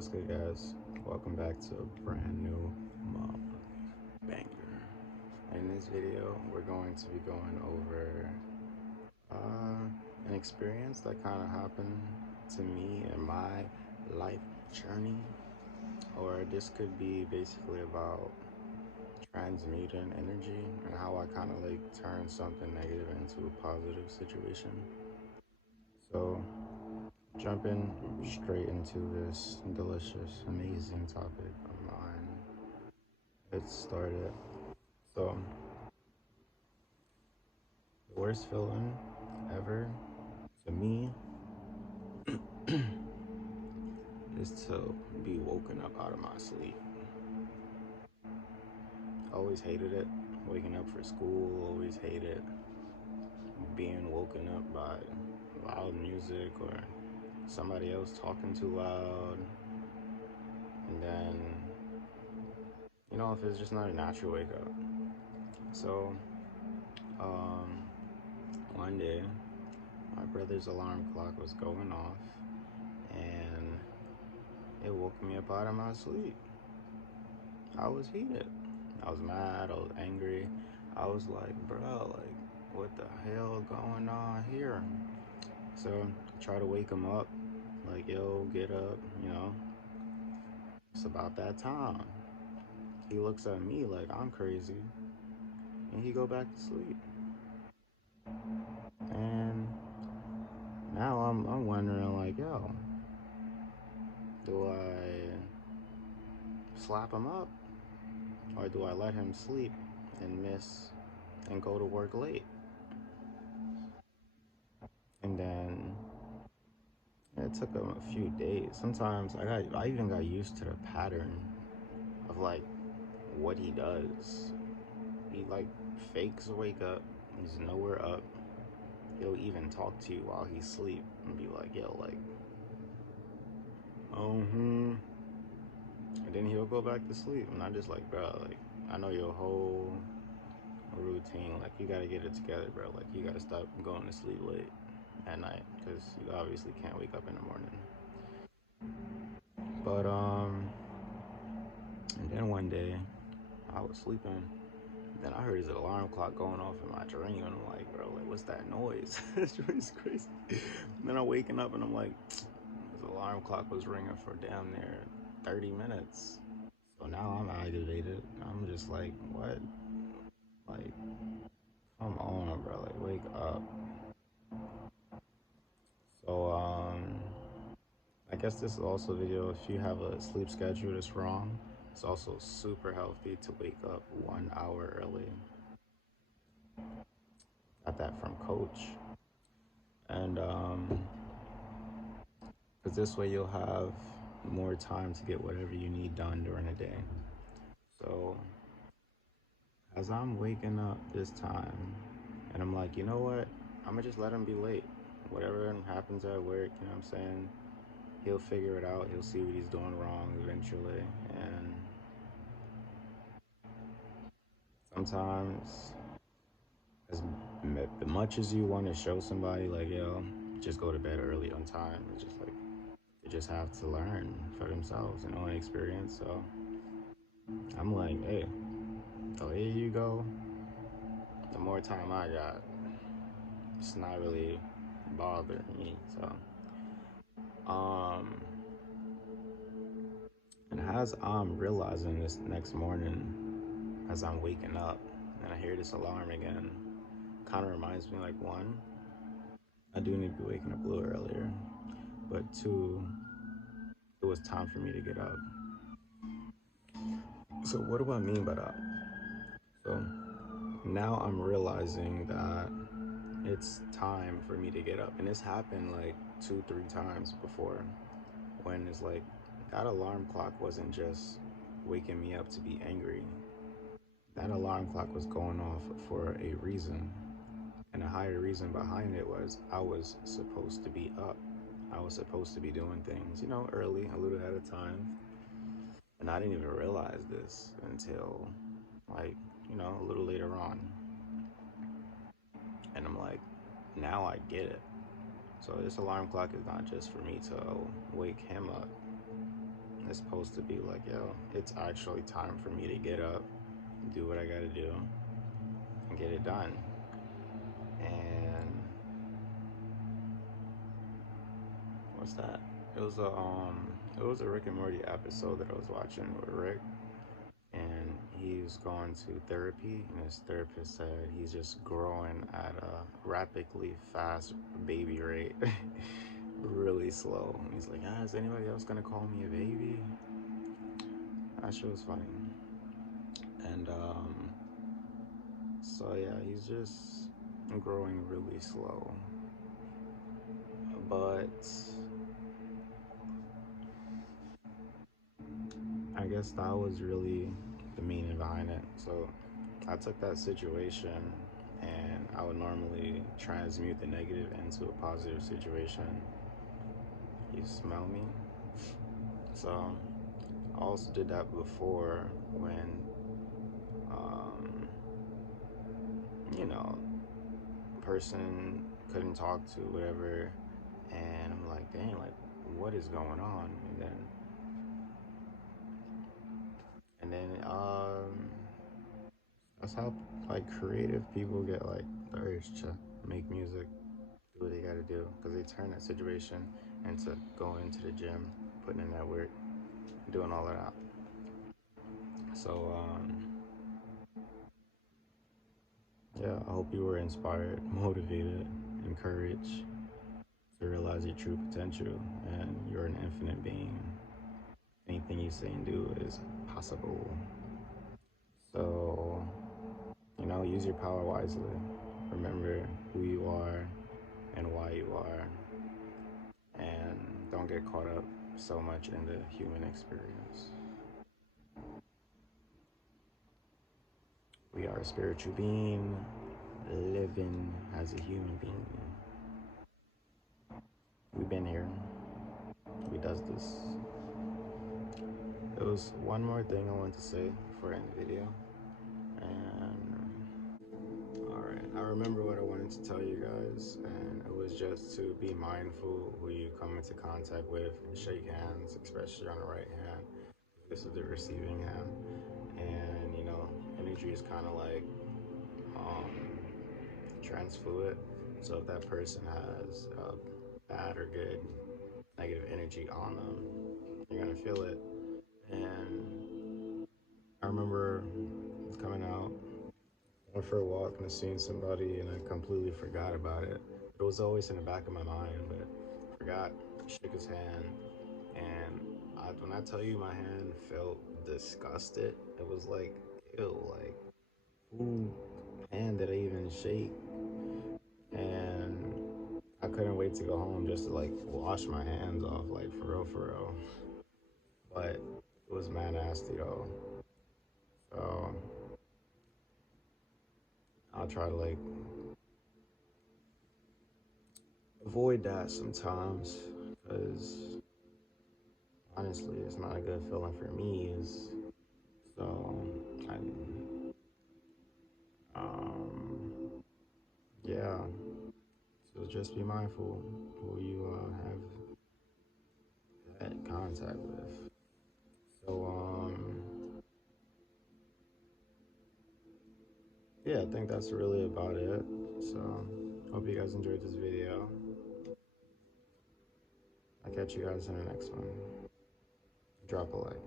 What's good, guys? Welcome back to a brand new mob banger. In this video, we're going to be going over an experience that kind of happened to me in my life journey, or this could be basically about transmuting energy and how I kind of like turn something negative into a positive situation. So, jumping straight into this delicious, amazing topic of mine. It started. So, the worst feeling ever to me is to be woken up out of my sleep. Always hated it. Waking up for school, always hated being woken up by loud music or somebody else talking too loud. And then, if it's just not a natural wake up. So, one day, my brother's alarm clock was going off and it woke me up out of my sleep. I was heated. I was mad. I was angry. I was like, bro, like, what the hell going on here? So I try to wake him up, like, yo, get up, It's about that time. He looks at me like I'm crazy, and he go back to sleep. And now I'm wondering, like, yo, do I slap him up, or do I let him sleep and miss and go to work late? And then it took him a few days. Sometimes I even got used to the pattern of like what he does. He like fakes a wake up. He's nowhere up. He'll even talk to you while he's asleep and be like, yo, like, and then he'll go back to sleep. And I'm just like, bro, like, I know your whole routine. Like, you gotta get it together, bro. Like, you gotta stop going to sleep late at night because you obviously can't wake up in the morning. But and then one day I was sleeping. Then I heard his alarm clock going off in my dream, and I'm like, bro, like, what's that noise? It's crazy. And then I'm waking up, and I'm like, his alarm clock was ringing for damn near 30 minutes. So now I'm aggravated. I'm just like, what? Like, come on, bro. Like, wake up. So, I guess this is also a video. If you have a sleep schedule that's wrong, it's also super healthy to wake up 1 hour early. Got that from Coach. And, because this way you'll have more time to get whatever you need done during the day. So, as I'm waking up this time, and I'm like, you know what? I'm gonna just let him be late. Whatever happens at work, you know what I'm saying? He'll figure it out. He'll see what he's doing wrong eventually. And sometimes, as much as you want to show somebody, like, yo, just go to bed early on time, it's just like, they just have to learn for themselves and own experience. So I'm like, hey, the later you go, the more time I got. It's not really bothering me. So, um, and as I'm realizing this next morning, as I'm waking up and I hear this alarm again, kind of reminds me like, one, I do need to be waking up a little earlier, but two, it was time for me to get up. So what do I mean by that? So now I'm realizing that it's time for me to get up. And this happened like 2, 3 times before, when it's like that alarm clock wasn't just waking me up to be angry. That alarm clock was going off for a reason. And a higher reason behind it was I was supposed to be up. I was supposed to be doing things, early, a little ahead of time. And I didn't even realize this until, like, a little later on. And I'm like, now I get it. So this alarm clock is not just for me to wake him up. It's supposed to be like, yo, it's actually time for me to get up, do what I gotta do, and get it done. And what's that? It was a Rick and Morty episode that I was watching with Rick, and he's going to therapy, and his therapist said he's just growing at a rapidly fast baby rate. Really slow. And he's like, is anybody else gonna call me a baby? That shit was funny. And so yeah, he's just growing really slow. But I guess that was really the meaning behind it. So I took that situation and I would normally transmute the negative into a positive situation. You smell me? So I also did that before when, you know, person couldn't talk to whatever, and I'm like, dang, like, what is going on? And then that's how like creative people get like the urge to make music, do what they gotta do, because they turn that situation into going into the gym, putting in that work, doing all of that. So yeah, I hope you were inspired, motivated, encouraged to realize your true potential, and you're an infinite being. Anything you say and do is possible. So, use your power wisely. Remember who you are and why you are, and don't get caught up so much in the human experience. We are a spiritual being living as a human being. We've been here. We does this. There was one more thing I wanted to say before I end the video. And alright, I remember what I wanted to tell you guys, and it was just to be mindful who you come into contact with, shake hands, especially on the right hand. This is the receiving hand. And energy is kind of like um, transfluid. So if that person has bad or good negative energy on them, you're gonna feel it. And I remember coming out, went for a walk and I seen somebody and I completely forgot about it. It was always in the back of my mind, but I forgot. Shook his hand, and when I tell you my hand felt disgusted, it was like, ew, like, who hand did I even shake? And I couldn't wait to go home just to like wash my hands off, like for real, for real. But it was man nasty though. So I'll try to like avoid that sometimes, because honestly, it's not a good feeling for me. So I, yeah. So just be mindful who you have had contact with. So yeah, I think that's really about it. So hope you guys enjoyed this video. I'll catch you guys in the next one. Drop a like.